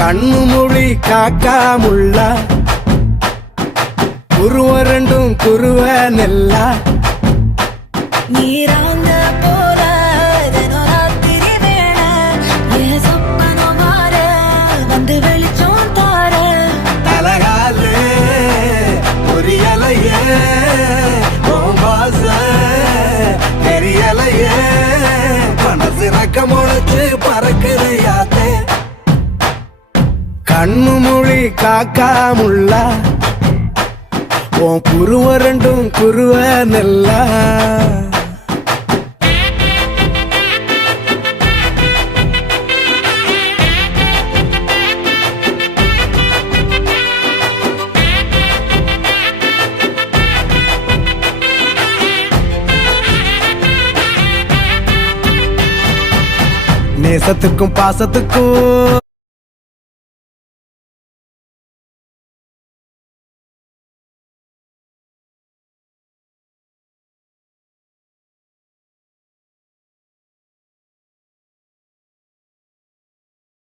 கண்ணு மொழி காக்காமுள்ள குருவ ரெண்டும் குருவ நெல்லா நீராங்க போல தினராத்திரி வேண என் சொப்பனம் மாற வந்து வெளிச்சம் தார தலகாலே பொரியலையே ஓம்பாச தெரியலையே மனசு ரக்க முளைச்சு பறக்குறையாத்தே கண்ணு மொழி காக்காமுள்ள உன் குருவ ரெண்டும் குருவ நெல்லா நேசத்துக்கும் பாசத்துக்கும்